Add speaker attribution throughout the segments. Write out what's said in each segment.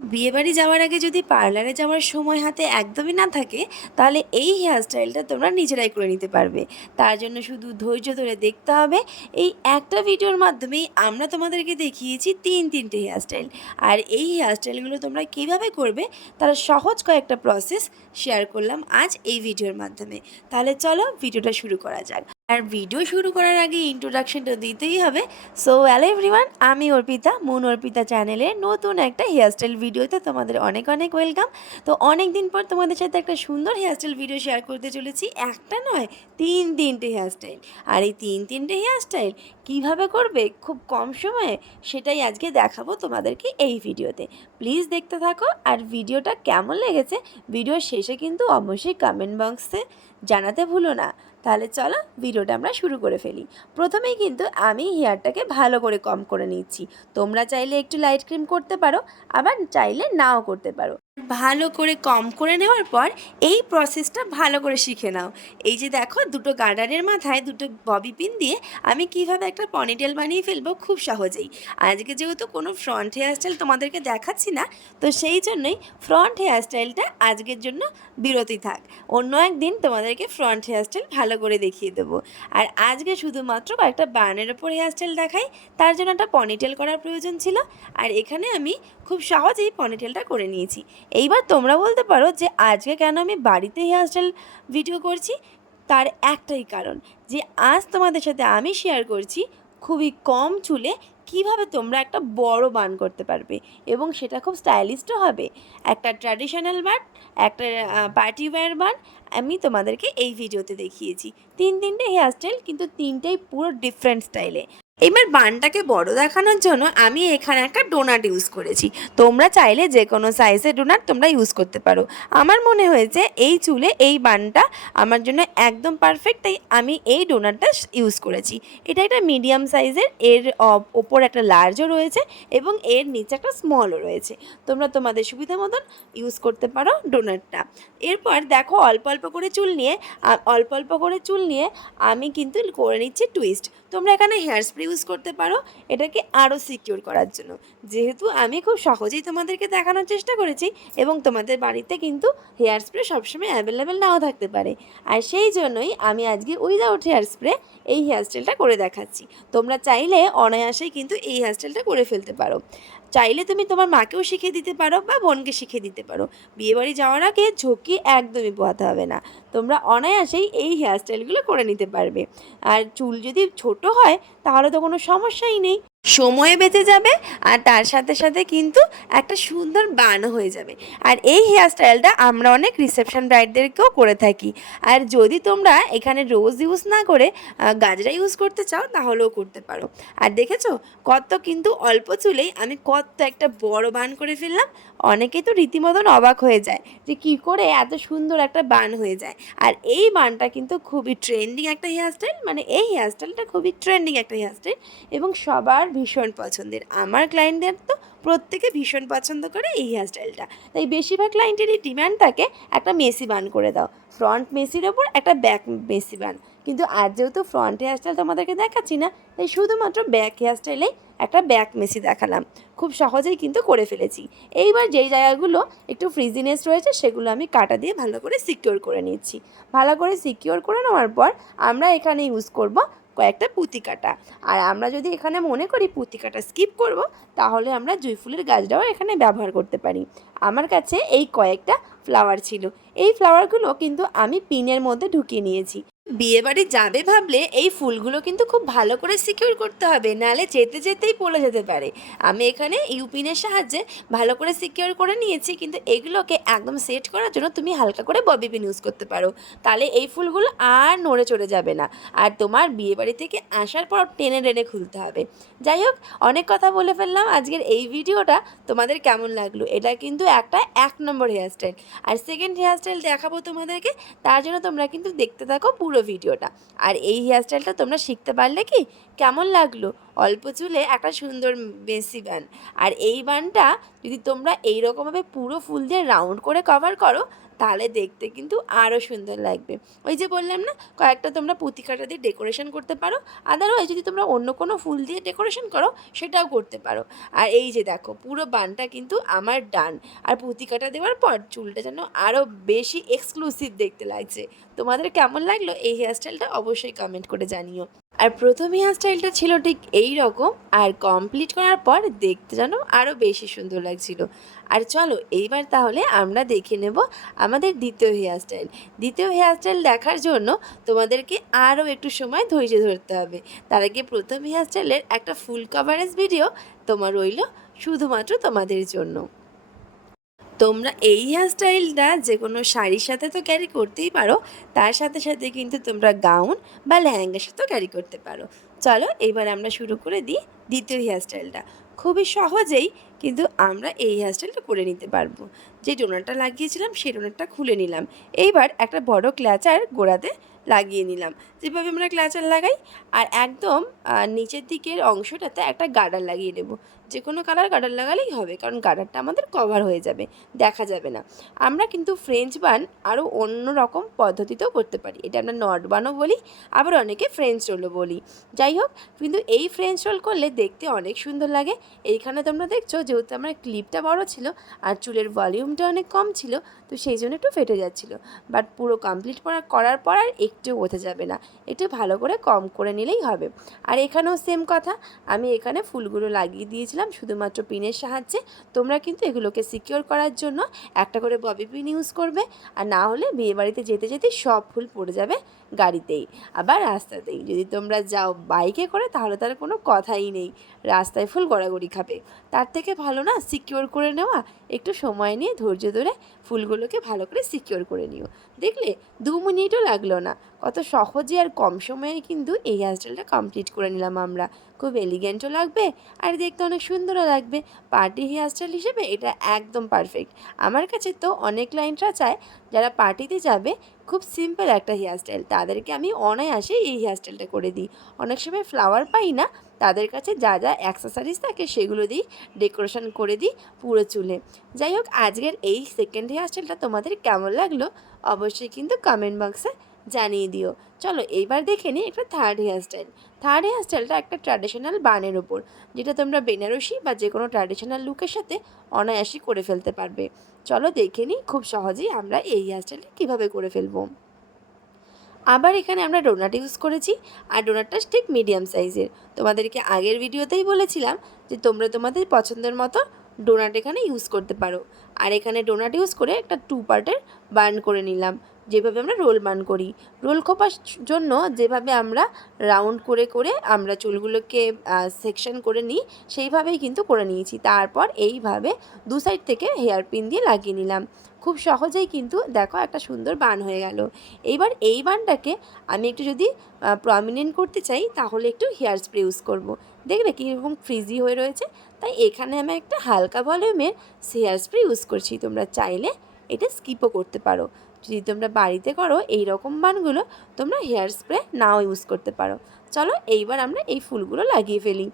Speaker 1: বিয়েবাড়ি যাওয়ার আগে যদি পার্লারে যাওয়ার সময় হাতে একদমই না থাকে, তাহলে এই হেয়ারস্টাইলটা তোমরা নিজেরাই করে নিতে পারবে। তার জন্য শুধু ধৈর্য ধরে দেখতে হবে। এই একটা ভিডিওর মাধ্যমেই আমরা তোমাদেরকে দেখিয়েছি তিন তিনটে হেয়ারস্টাইল আর এই হেয়ারস্টাইলগুলো তোমরা কীভাবে করবে, তার সহজ কয়েকটা প্রসেস শেয়ার করলাম আজ এই ভিডিওর মাধ্যমে। তাহলে চলো ভিডিওটা শুরু করা যাক। আর ভিডিও শুরু করার আগে ইন্ট্রোডাকশনটা দিতেই হবে। সো হ্যালো এভরিওয়ান আমি অর্পিতা, মুন অর্পিতা চ্যানেলে নতুন একটা হেয়ারস্টাইল ভিডিওতে তোমাদের অনেক অনেক ওয়েলকাম তো অনেক দিন পর তোমাদের সাথে একটা সুন্দর হেয়ারস্টাইল ভিডিও শেয়ার করতে চলেছি। একটা নয়, তিন তিনটে হেয়ারস্টাইল আর এই তিন তিনটে হেয়ারস্টাইল কীভাবে করবে, খুব কম সময়ে সেটাই আজকে দেখাবো তোমাদেরকে এই ভিডিওতে প্লিজ দেখতে থাকো আর ভিডিওটা কেমন লেগেছে ভিডিওর শেষে কিন্তু অবশ্যই কমেন্ট বক্সে জানাতে ভুলো না। তাহলে চলো ভিডিওটা আমরা শুরু করে ফেলি। প্রথমেই কিন্তু আমি হেয়ারটাকে ভালো করে কম করে নিচ্ছি। তোমরা চাইলে একটু লাইট ক্রিম করতে পারো, আবার চাইলে নাও করতে পারো। ভালো করে কম করে নেওয়ার পর এই প্রসেসটা ভালো করে শিখে নাও। এই যে দেখো, দুটো গার্ডারের মাথায় দুটো ববি পিন দিয়ে আমি কীভাবে একটা পনিটেল বানিয়ে ফেলব খুব সহজেই। আজকে যেহেতু কোনো ফ্রন্ট হেয়ারস্টাইল তোমাদেরকে দেখাচ্ছি না, তো সেই জন্যই ফ্রন্ট হেয়ারস্টাইলটা আজকের জন্য বিরতি থাক। অন্য একদিন তোমাদেরকে ফ্রন্ট হেয়ারস্টাইল ভালো করে দেখিয়ে দেবো। আর আজকে শুধুমাত্র কয়েকটা বার্নের ওপর হেয়ারস্টাইল দেখাই, তার জন্য একটা পনিটেল করার প্রয়োজন ছিল। আর এখানে আমি খুব সহজেই পনিটেলটা করে নিয়েছি। এইবার তোমরা বলতে পারো যে আজকে কেন আমি বাড়িতে হেয়ারস্টাইল ভিডিও করছি? তার একটাই কারণ যে আজ তোমাদের সাথে আমি শেয়ার করছি খুবই কম চুলে কীভাবে তোমরা একটা বড় বান করতে পারবে এবং সেটা খুব স্টাইলিশও হবে। একটা ট্র্যাডিশনাল বান, একটা পার্টি ওয়্যার বান আমি তোমাদেরকে এই ভিডিওতে দেখিয়েছি। তিন তিনটে হেয়ারস্টাইল কিন্তু তিনটেই পুরো ডিফারেন্ট স্টাইলে এবার বানটাকে বড় দেখানোর জন্য আমি এখানে একটা ডোনাট ইউজ করেছি। তোমরা চাইলে যে কোনো সাইজের ডোনাট তোমরা ইউজ করতে পারো। আমার মনে হয়েছে এই চুলে এই বানটা আমার জন্য একদম পারফেক্ট, তাই আমি এই ডোনাটটা ইউজ করেছি। এটা একটা মিডিয়াম সাইজের, এর ওপর একটা লার্জও রয়েছে এবং এর নিচে একটা স্মলও রয়েছে। তোমরা তোমাদের সুবিধা মতন ইউজ করতে পারো ডোনাটটা। এরপর দেখো অল্প অল্প করে চুল নিয়ে অল্প অল্প করে চুল নিয়ে আমি কিন্তু করে নিচ্ছি টুইস্ট। তোমরা এখানে হেয়ার স্প্রে ইউজ করতে পারো, এটাকে আরও সিকিউর করার জন্য। যেহেতু আমি খুব সহজেই তোমাদেরকে দেখানোর চেষ্টা করেছি এবং তোমাদের বাড়িতে কিন্তু হেয়ার স্প্রে সবসময় অ্যাভেলেবেল নাও থাকতে পারে। আর সেই জন্যই আমি আজকে উইদাউট হেয়ার স্প্রে এই হেয়ার হেয়ারস্টাইলটা করে দেখাচ্ছি। তোমরা চাইলে অনায়াসেই কিন্তু এই হেয়ার হেয়ারস্টাইলটা করে ফেলতে পারো। চাইলে তুমি তোমার মাকেও শিখিয়ে দিতে পারো বা বোনকে শিখিয়ে দিতে পারো। বিয়েবাড়ি যাওয়ার আগে ঝুঁকি একদমই পোহাতে হবে না। তোমরা অনায়াসেই এই হেয়ারস্টাইলগুলো করে নিতে পারবে। আর চুল যদি ছোট হয়, তাহলে তো কোনো সমস্যাই নেই। সময় বেঁচে যাবে আর তার সাথে সাথে কিন্তু একটা সুন্দর বানও হয়ে যাবে। আর এই হেয়ার স্টাইলটা আমরা অনেক রিসেপশন ব্রাইডদেরকেও করে থাকি। আর যদি তোমরা এখানে রোজ ইউজ না করে গাজরা ইউজ করতে চাও, তাহলেও করতে পারো। আর দেখেছ? কত কিন্তু অল্প চুলেই আমি কত একটা বড় বান করে ফেললাম অনেকেই তো রীতিমতন অবাক হয়ে যায় যে কি করে এত সুন্দর একটা বান হয়ে যায়। আর এই বানটা কিন্তু খুবই ট্রেন্ডিং একটা হেয়ারস্টাইল মানে এই হেয়ারস্টাইলটা খুবই ট্রেন্ডিং একটা হেয়ারস্টাইল এবং সবার ভীষণ পছন্দের। আমার ক্লায়েন্টদের তো প্রত্যেকে ভীষণ পছন্দ করে এই হেয়ারস্টাইলটা তাই বেশিরভাগ ক্লায়েন্টেরই ডিমান্ড থাকে একটা মেসি বান করে দাও। ফ্রন্ট মেসির ওপর একটা ব্যাক মেসি বান। কিন্তু আজ যেহেতু ফ্রন্ট হেয়ারস্টাইল তোমাদেরকে দেখাচ্ছি না, তাই শুধুমাত্র ব্যাক হেয়ার হেয়ারস্টাইলেই একটা ব্যাক মেসি দেখালাম। খুব সহজেই কিন্তু করে ফেলেছি। এইবার যেই জায়গাগুলো একটু ফ্রিজিনেস রয়েছে, সেগুলো আমি কাটা দিয়ে ভালো করে সিকিওর করে নিচ্ছি। ভালো করে সিকিওর করে নেওয়ার পর আমরা এখানে ইউজ করব কয়েকটা পুঁতি কাটা। আর আমরা যদি এখানে মনে করি পুঁতি কাটা স্কিপ করব, তাহলে আমরা জুঁই ফুলের গাছটাও এখানে ব্যবহার করতে পারি। আমার কাছে এই কয়েকটা ফ্লাওয়ার ছিল। এই ফ্লাওয়ারগুলো কিন্তু আমি পিনের মধ্যে ঢুকিয়ে নিয়েছি। বিয়েবাড়ি যাবে ভাবলে এই ফুলগুলো কিন্তু খুব ভালো করে সিকিউর করতে হবে, নালে যেতে যেতেই পড়ে যেতে পারে। আমি এখানে ইউপিনের সাহায্যে ভালো করে সিকিউর করে নিয়েছি, কিন্তু এগুলোকে একদম সেট করার জন্য তুমি হালকা করে ববি পিন ইউজ করতে পারো। তাহলে এই ফুলগুলো আর নড়ে চড়ে যাবে না। আর তোমার বিয়েবাড়ি থেকে আসার পর টেনে টেনে খুলতে হবে। যাই হোক, অনেক কথা বলে ফেললাম আজকের এই ভিডিওটা। তোমাদের কেমন লাগল? এটা কিন্তু একটা এক নম্বর হেয়ারস্টাইল আর সেকেন্ড হেয়ারস্টাইল দেখাবো তোমাদেরকে, তার জন্য তোমরা কিন্তু দেখতে থাকো পুরো ভিডিওটা আর এই হেয়ারস্টাইলটা তোমরা শিখতে পারলে কি? কেমন লাগল? অল্প চুলে একটা সুন্দর মেসি বান। আর এই বানটা যদি তোমরা এই রকমভাবে পুরো ফুল দিয়ে রাউন্ড করে কভার করো, তাহলে দেখতে কিন্তু আরও সুন্দর লাগবে। ওই যে বললাম না, কয়েকটা তোমরা পুঁতিকাটা দিয়ে ডেকোরেশন করতে পারো। আদারওয়াইজ যদি তোমরা অন্য কোনো ফুল দিয়ে ডেকোরেশন করো, সেটাও করতে পারো। আর এই যে দেখো, পুরো বানটা কিন্তু আমার ডান আর পুঁতিকাটা দেওয়ার পর চুলটা যেন আরও বেশি এক্সক্লুসিভ দেখতে লাগছে। তোমাদের কেমন লাগল এই হেয়ারস্টাইলটা অবশ্যই কমেন্ট করে জানিও। আর প্রথম হেয়ার স্টাইলটা ছিল ঠিক এই রকম, আর কমপ্লিট করার পর দেখতে যেন আরও বেশি সুন্দর লাগছিল। আর চলো, এইবার তাহলে আমরা দেখে নেব আমাদের দ্বিতীয় হেয়ার স্টাইল। দ্বিতীয় হেয়ার স্টাইল দেখার জন্য তোমাদেরকে আরও একটু সময় ধৈর্য ধরতে হবে। তার আগে প্রথম হেয়ার স্টাইলের একটা ফুল কভারেজ ভিডিও তোমার রইল শুধুমাত্র তোমাদের জন্য। তোমরা এই হেয়ার স্টাইলটা যে কোনো শাড়ির সাথে তো ক্যারি করতেই পারো, তার সাথে সাথে কিন্তু তোমরা গাউন বা লেহেঙ্গার সাথেও ক্যারি করতে পারো। চলো এবার আমরা শুরু করে দিই দ্বিতীয় হেয়ার স্টাইলটা খুবই সহজেই কিন্তু আমরা এই হেয়ার স্টাইলটা করে নিতে পারব। যে ডোনারটা লাগিয়েছিলাম, সেই ডোনারটা খুলে নিলাম। এইবার একটা বড় ক্ল্যাচার গোড়াতে লাগিয়ে নিলাম। যেভাবে আমরা ক্লাচার লাগাই, আর একদম নিচের দিকের অংশটাতে একটা গার্ডার লাগিয়ে দেবো যে কোনো কালার গার্ডার লাগালেই হবে, কারণ গার্ডারটা আমাদের কভার হয়ে যাবে, দেখা যাবে না। আমরা কিন্তু ফ্রেঞ্চ বান আরও অন্য রকম পদ্ধতিতেও করতে পারি। এটা আমরা নট বানও বলি, আবার অনেকে ফ্রেঞ্চ রোলও বলি। যাই হোক, কিন্তু এই ফ্রেঞ্চ রোল করলে দেখতে অনেক সুন্দর লাগে। এইখানে তোমরা দেখছ, যেহেতু আমার ক্লিপটা বড় ছিল, আর চুলের ভলিউমটা অনেক কম ছিল, তো সেই জন্য একটু ফেটে যাচ্ছিল। বাট পুরো কমপ্লিট করার পর আর একটুও বোঝা যাবে না। একটু ভালো করে কম করে নিলেই হবে। আর এখানেও সেম কথা। আমি এখানে ফুলগুলো লাগিয়ে দিয়েছিলাম শুধুমাত্র পিনের সাহায্যে। তোমরা কিন্তু এগুলোকে সিকিওর করার জন্য একটা করে ববি পিন ইউজ করবে। আর না হলে বিয়েবাড়িতে যেতে যেতে সব ফুল পড়ে যাবে গাড়িতেই। আবার রাস্তাতেই। যদি তোমরা যাও বাইকে করে তাহলে তার কোনো কথাই নেই। রাস্তায় ফুল গড়াগড়ি খাবে। তার থেকে ভালো না সিকিওর করে নেওয়া। একটু সময় নিয়ে ধৈর্য ধরে ফুলগুলোকে ভালো করে সিকিওর করে নিও। দেখলে দু মিনিটও লাগল না। কত সহজে আর কম সময়ে কিন্তু এই হেয়ারস্টাইলটা কমপ্লিট করে নিলাম আমরা। খুব এলিগেন্টও লাগবে আর দেখতে অনেক সুন্দরও লাগবে। পার্টি হেয়ারস্টাইল হিসেবে এটা একদম পারফেক্ট আমার কাছে তো অনেক ক্লায়েন্টরা চায়, যারা পার্টিতে যাবে, খুব সিম্পল একটা হেয়ারস্টাইল তাদেরকে আমি অনায়াসে এই হেয়ারস্টাইলটা করে দিই। অনেক সময় ফ্লাওয়ার পাই না, তাদের কাছে যা যা অ্যাক্সেসারিজ থাকে সেগুলো দিই ডেকোরেশন করে দিই পুরো চুলে। যাই হোক, আজকের এই সেকেন্ড হেয়ারস্টাইলটা তোমাদের কেমন লাগল? অবশ্যই কিন্তু কমেন্ট বক্সে জানিয়ে দিও। চলো এইবার দেখে নিই একটা থার্ড হেয়ারস্টাইল থার্ড হেয়ারস্টাইলটা একটা ট্র্যাডিশনাল বানের ওপর যেটা তোমরা বেনারসি বা যে কোনো ট্র্যাডিশনাল লুকের সাথে অনায়াসই করে ফেলতে পারবে। চলো দেখে নিই খুব সহজেই আমরা এই হেয়ারস্টাইলটা কীভাবে করে ফেলব। আবার এখানে আমরা ডোনাট ইউজ করেছি, আর ডোনাটটা ঠিক মিডিয়াম সাইজের তোমাদেরকে আগের ভিডিওতেই বলেছিলাম যে তোমরা তোমাদের পছন্দের মতো ডোনাট এখানে ইউজ করতে পারো। আর এখানে ডোনাট ইউজ করে একটা টু পার্টের বার্ন করে নিলাম। যেভাবে আমরা রোল বার্ন করি। রোল খোপার জন্য যেভাবে আমরা রাউন্ড করে করে আমরা চুলগুলোকে সেকশন করে নিই, সেইভাবেই কিন্তু করে নিয়েছি। তারপর এইভাবে দু সাইড থেকে হেয়ার পিন দিয়ে লাগিয়ে নিলাম। খুব সহজেই কিন্তু দেখো একটা সুন্দর বান হয়ে গেল। এইবার এই বানটাকে আমি একটু যদি প্রমিনেন্ট করতে চাই, তাহলে একটু হেয়ার স্প্রে ইউজ করব। দেখবে কীরকম ফ্রিজি হয়ে রয়েছে। তাই এখানে আমি একটা হালকা ভলিউমের হেয়ার স্প্রে ইউজ করছি। তোমরা চাইলে এটা স্কিপও করতে পারো। যদি তোমরা বাড়িতে করো এই রকম বানগুলো তোমরা হেয়ার স্প্রে নাও ইউজ করতে পারো। চলো এইবার আমরা এই ফুলগুলো লাগিয়ে ফেলি।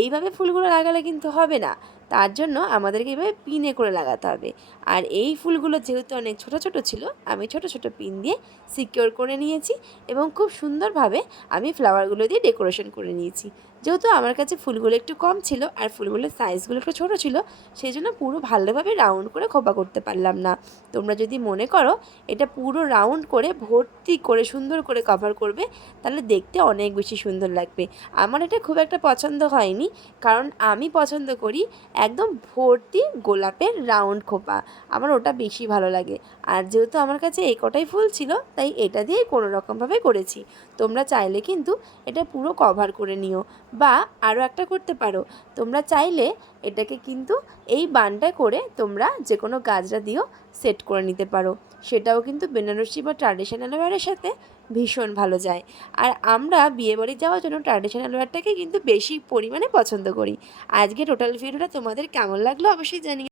Speaker 1: এইভাবে ফুলগুলো লাগালে কিন্তু হবে না। তার জন্য আমাদেরকে এভাবে পিনে করে লাগাতে হবে। আর এই ফুলগুলো যেহেতু অনেক ছোট ছোট ছিল, আমি ছোট ছোট পিন দিয়ে সিকিওর করে নিয়েছি এবং খুব সুন্দরভাবে আমি ফ্লাওয়ারগুলো দিয়ে ডেকোরেশন করে নিয়েছি। যেহেতু আমার কাছে ফুলগুলো একটু কম ছিল আর ফুলগুলোর সাইজগুলো একটু ছোটো ছিল, সেই জন্য পুরো ভালোভাবে রাউন্ড করে খোপা করতে পারলাম না। তোমরা যদি মনে করো এটা পুরো রাউন্ড করে ভর্তি করে সুন্দর করে কভার করবে, তাহলে দেখতে অনেক বেশি সুন্দর লাগবে। আমার এটা খুব একটা পছন্দ হয়নি, কারণ আমি পছন্দ করি একদম ভর্তি গোলাপের রাউন্ড খোপা। আমার ওটা বেশি ভালো লাগে। আর যেহেতু আমার কাছে এই কটাই ফুল ছিল, তাই এটা দিয়েই কোনো রকমভাবে করেছি। তোমরা চাইলে কিন্তু এটা পুরো কভার করে নিও। বা আরও একটা করতে পারো। তোমরা চাইলে এটাকে কিন্তু এই বানটা করে তোমরা যে কোনো গাজরা দিয়েও সেট করে নিতে পারো। সেটাও কিন্তু বেনারসি বা ট্র্যাডিশনাল ওয়ারের সাথে ভীষণ ভালো যায়। আর আমরা বিয়ে বাড়ি যাওয়ার জন্য ট্র্যাডিশনাল ওয়ারটাকে কিন্তু বেশি পরিমাণে পছন্দ করি। আজকে টোটাল ভিডিওটা তোমাদের কেমন লাগল অবশ্যই জানিয়ে